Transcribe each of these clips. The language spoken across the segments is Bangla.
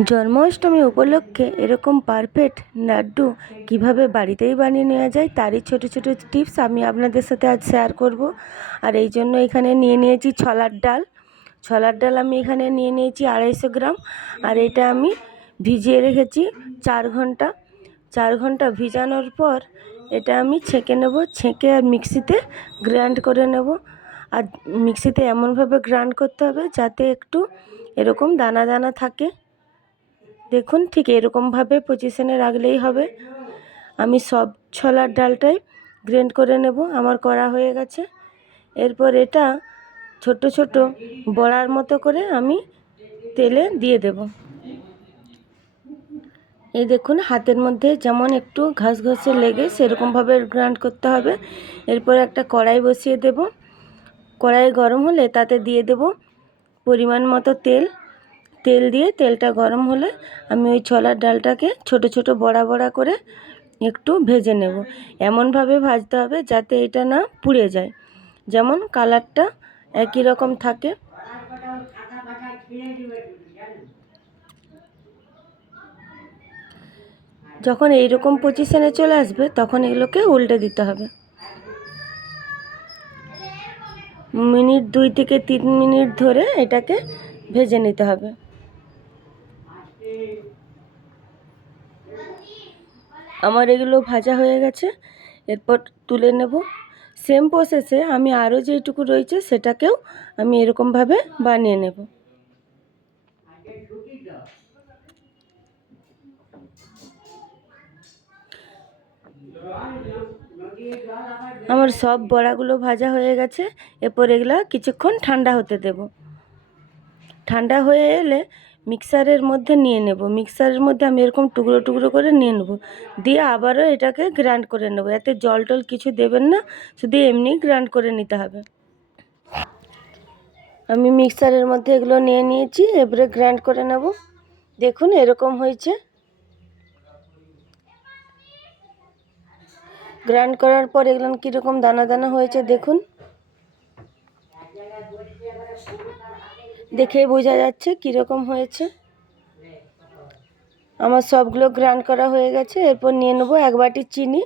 জন্মাষ্টমী উপলক্ষে এরকম পারফেক্ট লাড্ডু কিভাবে বাড়িতেই বানিয়ে নেওয়া যায় তারই ছোট ছোট টিপস আমি আপনাদের সাথে আজ শেয়ার করব। আর এই জন্য এখানে নিয়ে নিয়েছি ছোলার ডাল। ছোলার ডাল আমি এখানে নিয়ে নিয়েছি 250 গ্রাম। আর এটা আমি ভিজিয়ে রেখেছি 4 ঘন্টা। 4 ঘন্টা ভিজানোর পর এটা আমি ছেঁকে নেব, ছেঁকে আর মিক্সিতে গ্রাইন্ড করে নেব। আর মিক্সিতে এমনভাবে গ্রাইন্ড করতে হবে যাতে একটু এরকম দানা দানা থাকে। দেখুন ঠিক এরকমভাবে পজিশনে রাখলেই হবে। আমি সব ছোলার ডালটাই গ্রাইন্ড করে নেব, আমার করা হয়ে গেছে। এরপর এটা ছোট ছোট বড়ার মতো করে আমি তেলে দিয়ে দেব। এই দেখুন হাতের মধ্যে যেমন একটু ঘাসঘাসে লেগে সেরকমভাবে গ্রাইন্ড করতে হবে। এরপর একটা কড়াই বসিয়ে দেব। কড়াই গরম হলে তাতে দিয়ে দেব পরিমাণ মতো তেল। তেল দিয়ে তেলটা গরম হলে আমি ওই ছোলার ডালটাকে ছোট ছোট বড়া বড়া করে একটু ভেজে নেব। এমনভাবে ভাজতে হবে যাতে এটা না পুড়ে যায়, যেমন কালারটা একই রকম থাকে। যখন এইরকম পজিশনে চলে আসবে তখন এগুলোকে উল্টে দিতে হবে। মিনিট 2 থেকে 3 মিনিট ধরে এটাকে ভেজে নিতে হবে। আমার এগুলো ভাজা হয়ে গেছে, এরপর তুলে নেব। সেম প্রসেসে আমি আরও যেইটুকু রয়েছে সেটাকেও আমি এরকমভাবে বানিয়ে নেব। আমার সব বড়াগুলো ভাজা হয়ে গেছে। এরপর এগুলো কিছুক্ষণ ঠান্ডা হতে দেব। ঠান্ডা হয়ে এলে মিক্সারের মধ্যে নিয়ে নেব। মিক্সারের মধ্যে আমি এরকম টুকরো টুকরো করে নিয়ে নেব, দিয়ে আবারও এটাকে গ্রাইন্ড করে নেব। এতে জল টল কিছু দেবেন না, শুধু এমনি গ্রাইন্ড করে নিতে হবে। আমি মিক্সারের মধ্যে এগুলো নিয়ে নিয়েছি, এবারে গ্রাইন্ড করে নেব। দেখুন এরকম হয়েছে। গ্রাইন্ড করার পর এগুলো কীরকম দানা দানা হয়েছে দেখুন, দেখেই বোঝা যাচ্ছে কীরকম হয়েছে। আমার সবগুলো গ্রাইন্ড করা হয়ে গেছে। এরপর নিয়ে নেবো 1 বাটি চিনি,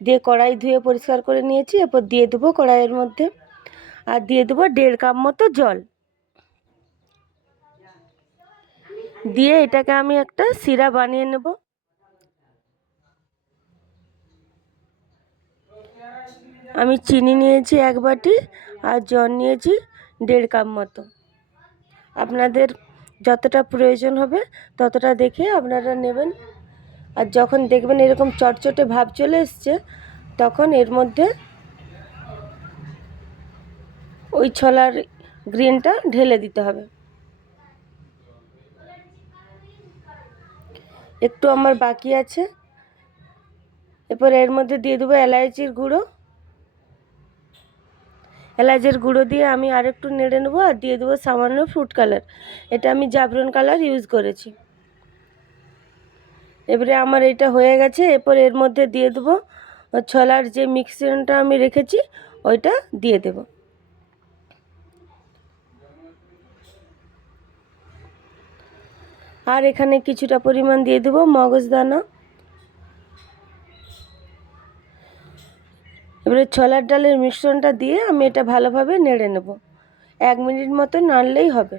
দিয়ে কড়াই ধুয়ে পরিষ্কার করে নিয়েছি। এরপর দিয়ে দেবো কড়াইয়ের মধ্যে, আর দিয়ে দেবো 1.5 কাপ মতো জল। দিয়ে এটাকে আমি একটা সিরা বানিয়ে নেব। আমি চিনি নিয়েছি 1 বাটি আর জল নিয়েছি 1.5 কাপ মতো। আপনাদের যতটা প্রয়োজন হবে ততটা দেখে আপনারা নেবেন। আর যখন দেখবেন এরকম চটচটে ভাব চলে এসছে তখন এর মধ্যে ওই ছোলার গ্রিনটা ঢেলে দিতে হবে। একটু আমার বাকি আছে। এরপর এর মধ্যে দিয়ে দেবো এলাচির গুঁড়ো। এলাচের গুঁড়ো দিয়ে আমি আরেকটু নেড়ে নেবো, আর দিয়ে দেবো সামান্য ফুড কালার। এটা আমি জাফরান কালার ইউজ করেছি। এবারে আমার এটা হয়ে গেছে। এরপর এর মধ্যে দিয়ে দেবো ছোলার যে মিক্সচারটা আমি রেখেছি ওইটা দিয়ে দেব। আর এখানে কিছুটা পরিমাণ দিয়ে দেবো মগজদানা। এবারে ছোলার ডালের মিশ্রণটা দিয়ে আমি এটা ভালোভাবে নেড়ে নেব। 1 মিনিট মতো নাড়লেই হবে।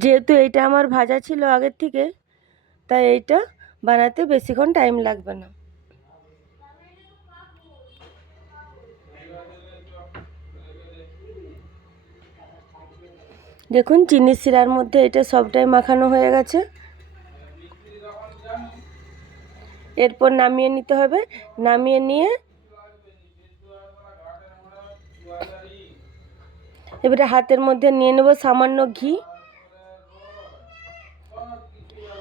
যেহেতু এইটা আমার ভাজা ছিল আগের থেকে, তাই এইটা বানাতে বেশিক্ষণ টাইম লাগবে না। দেখুন চিনির শিরার মধ্যে এটা সবটাই মাখানো হয়ে গেছে। এরপর নামিয়ে নিতে হবে। নামিয়ে নিয়ে এবারে হাতের মধ্যে নিয়ে নেব সামান্য ঘি।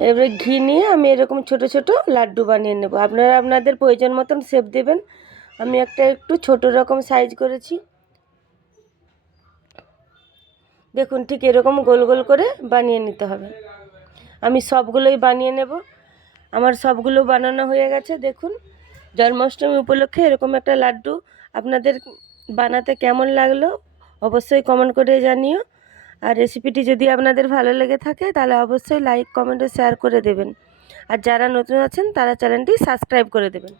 এবারে ঘি নিয়ে আমি এরকম ছোট ছোট লাড্ডু বানিয়ে নেব। আপনারা আপনাদের প্রয়োজন মতন শেপ দেবেন। আমি একটা একটু ছোট রকম সাইজ করেছি। দেখুন ঠিক এরকম গোল গোল করে বানিয়ে নিতে হবে। আমি সবগুলোই বানিয়ে নেব। আমার সবগুলো বানানো হয়ে গেছে। দেখুন জন্মাষ্টমী উপলক্ষে এরকম একটা লাড্ডু আপনাদের বানাতে কেমন লাগলো অবশ্যই কমেন্ট করে জানিও। আর রেসিপিটি যদি আপনাদের ভালো লেগে থাকে তাহলে অবশ্যই লাইক, কমেন্ট ও শেয়ার করে দেবেন। আর যারা নতুন আছেন তারা চ্যানেলটি সাবস্ক্রাইব করে দেবেন।